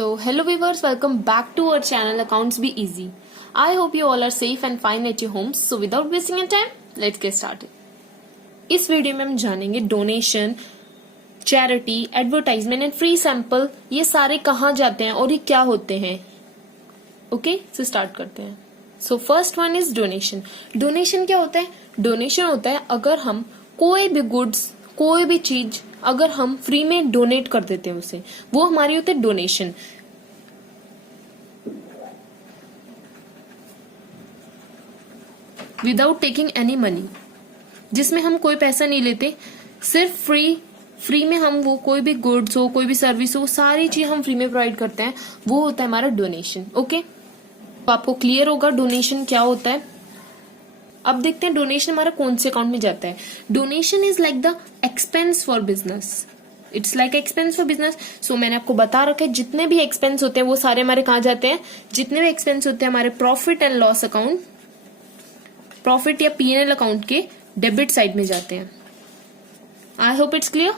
So, hello viewers, welcome back to our channel Accounts Be Easy. I hope you all are safe and fine at your homes. So, without wasting any time, let's get started. इस video में हम जानेंगे donation, charity, advertisement and free sample ये सारे कहाँ जाते हैं और ये क्या होते हैं. ओके, सो स्टार्ट करते हैं. So first one is donation. Donation क्या होता है? डोनेशन होता है अगर हम कोई भी गुड्स, कोई भी चीज अगर हम फ्री में डोनेट कर देते हैं उसे, वो हमारी होती है donation. Without taking any money, जिसमें हम कोई पैसा नहीं लेते, सिर्फ फ्री में हम वो कोई भी गुड्स हो, कोई भी सर्विस हो, सारी चीज हम फ्री में प्रोवाइड करते हैं, वो होता है हमारा डोनेशन. ओके, तो आपको क्लियर होगा डोनेशन क्या होता है. अब देखते हैं डोनेशन हमारा कौन से अकाउंट में जाता है. Donation is like the expense for business. It's like expense for business. So मैंने आपको बता रखा है जितने भी एक्सपेंस होते हैं वो सारे हमारे कहाँ जाते हैं. जितने भी एक्सपेंस होते हैं हमारे profit and loss account, profit या पीएनएल अकाउंट के डेबिट साइड में जाते हैं. I hope it's clear.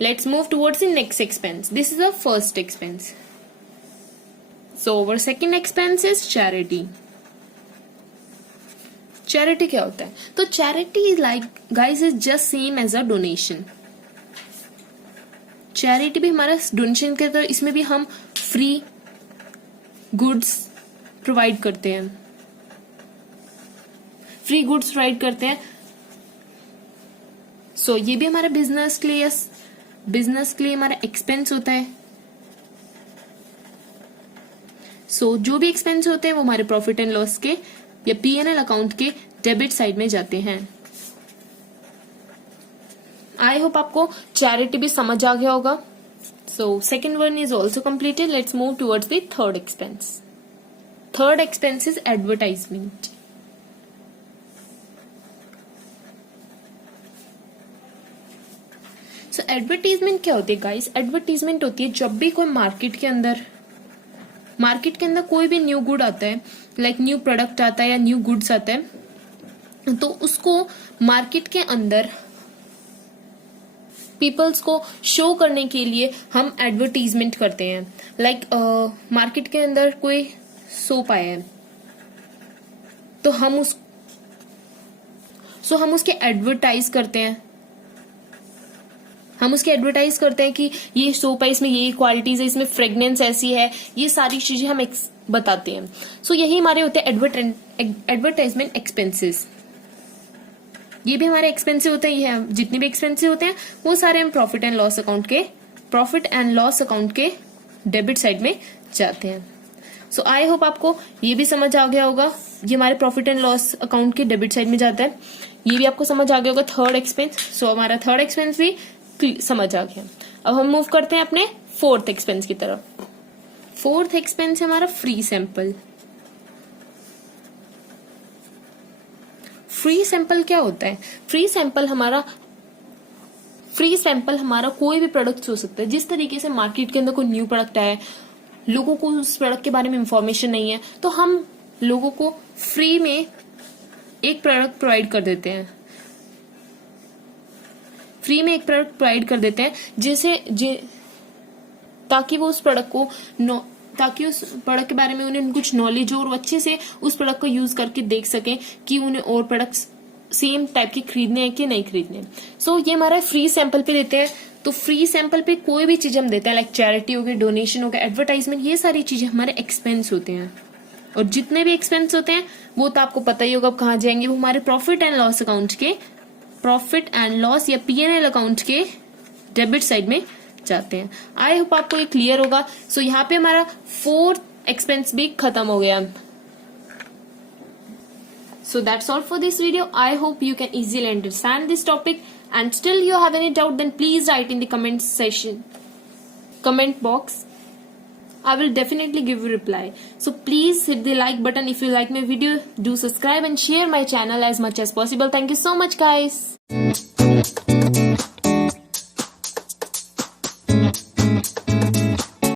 Let's move towards the next expense. This is the first expense. So our second expense is charity. Charity क्या होता है? तो charity is like guys is just same as a donation. Charity भी हमारा donation के तरह, इसमें भी हम फ्री गुड्स प्रोवाइड करते हैं, फ्री गुड्स प्रोवाइड करते हैं. सो ये भी हमारे बिजनेस के लिए हमारा एक्सपेंस होता है. सो जो भी एक्सपेंस होते हैं वो हमारे प्रॉफिट एंड लॉस के या पीएनएल अकाउंट के डेबिट साइड में जाते हैं. आई होप आपको चैरिटी भी समझ आ गया होगा. So second one is also completed. Let's move towards the third expense. Third expense is advertisement. So advertisement क्या होती है गाइस? एडवर्टाइजमेंट होती है जब भी कोई मार्केट के अंदर कोई भी न्यू गुड आता है, लाइक न्यू प्रोडक्ट आता है या न्यू गुड्स आता है, तो उसको मार्केट के अंदर पीपल्स को शो करने के लिए हम एडवर्टीजमेंट करते हैं. लाइक मार्केट के अंदर कोई सोप आया है तो हम उसके एडवर्टाइज करते हैं. हम उसके एडवर्टाइज करते हैं कि ये सोप है, इसमें ये क्वालिटीज है, इसमें फ्रेग्रेंस ऐसी है, ये सारी चीजें हम बताते हैं. सो यही हमारे होते हैं एडवर्टाइजमेंट एक्सपेंसेस. ये भी हमारे एक्सपेंसिव होते हैं. ये जितने भी एक्सपेंसिव होते हैं वो सारे हम प्रॉफिट एंड लॉस अकाउंट के डेबिट साइड में जाते हैं. सो आई होप आपको ये भी समझ आ गया होगा. ये हमारे प्रॉफिट एंड लॉस अकाउंट के डेबिट साइड में जाता है. ये भी आपको समझ आ गया होगा थर्ड एक्सपेंस. सो हमारा थर्ड एक्सपेंस भी समझ आ गया. अब हम मूव करते हैं अपने फोर्थ एक्सपेंस की तरफ. फोर्थ एक्सपेंस है हमारा फ्री सैंपल. फ्री सैंपल क्या होता है? फ्री सैंपल हमारा कोई भी प्रोडक्ट हो सकता है. जिस तरीके से मार्केट के अंदर कोई न्यू प्रोडक्ट आया है, लोगों को उस प्रोडक्ट के बारे में इंफॉर्मेशन नहीं है, तो हम लोगों को फ्री में एक प्रोडक्ट प्रोवाइड कर देते हैं. ताकि वो उस प्रोडक्ट के बारे में उन्हें कुछ नॉलेज हो और अच्छे से उस प्रोडक्ट को यूज करके देख सकें कि उन्हें और प्रोडक्ट्स सेम टाइप के खरीदने हैं कि नहीं खरीदने. सो ये हमारा फ्री सैंपल पे देते हैं. तो फ्री सैंपल पे कोई भी चीज हम देते हैं, लाइक चैरिटी हो गई, डोनेशन हो गया, एडवर्टाइजमेंट, ये सारी चीजें हमारे एक्सपेंस होते हैं. और जितने भी एक्सपेंस होते हैं वो तो आपको पता ही होगा अब कहाँ जाएंगे. वो हमारे प्रॉफिट एंड लॉस या पीएनएल अकाउंट के डेबिट साइड में जाते हैं. आई होप आपको ये क्लियर होगा. सो यहाँ पे हमारा फोर्थ एक्सपेंस भी खत्म हो गया. So that's all for this video. I hope you can easily understand this topic. And still you have any doubt then please write in the comment box. I will definitely give you reply. So please hit the like button if you like my video. Do subscribe and share my channel as much as possible. Thank you so much guys.